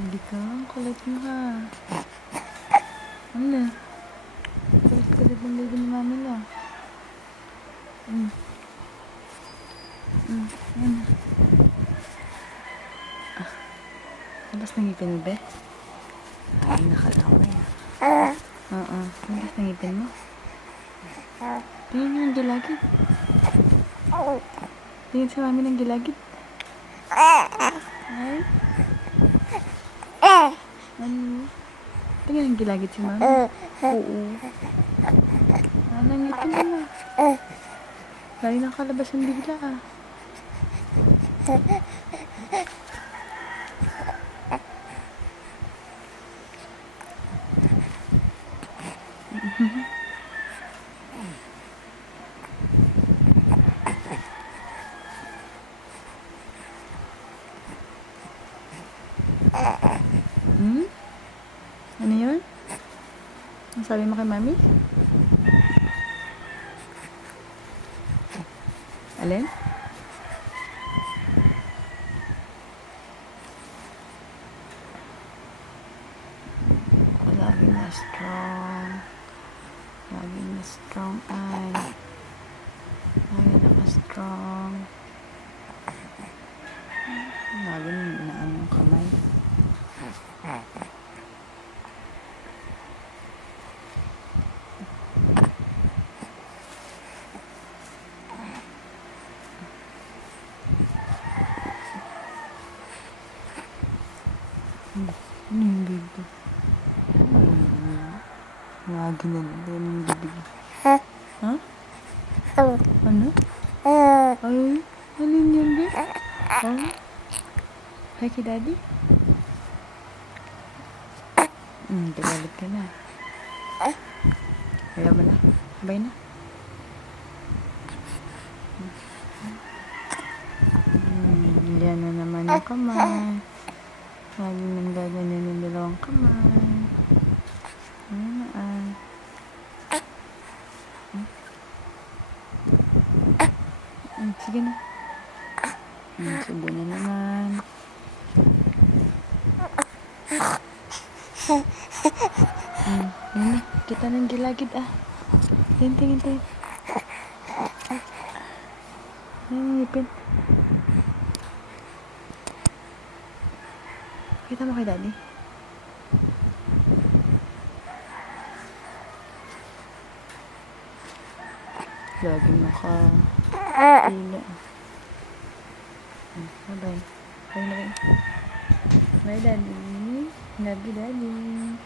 Hindi ka. Ang kulit mo ha. Ano na? Kulit-kulit ng baby ni mami na. Ano? Labas ng ngipin mo, be? Ay, nakalaway. Oo. Labas ng ngipin mo? Tingin yung gilagid. Tingin sa mami ng gilagid. Ay? Ano? Tingin ang gilagid si mami. Oo. Ang ngipin mo na. Lagi nakalabas yung bigla ah. Ano yun? Ang sabi mo kay mami? Alin? Lagi na strong. Lagi na strong ay. Lagi naka-strong. Lagi na anong kamay. Ano yung baby? Lagi na lang yung bibig. Ha? Ano? Ay, alin yun, be? Hi kay daddy? Galit ka na. Ayaw mo na? Bye na? Yan na naman yung kamay. Lagi nang gaganyan yung dalawang kamay. Ayan na ay. Sige na. Subo na naman. Yan na. Kita ng gilagid ah. Tingin. Ayan, ngipin. Kita mo kay daddy? Lagi naka-pila. Bye-bye. Bye na rin. Bye, daddy. Love you, daddy.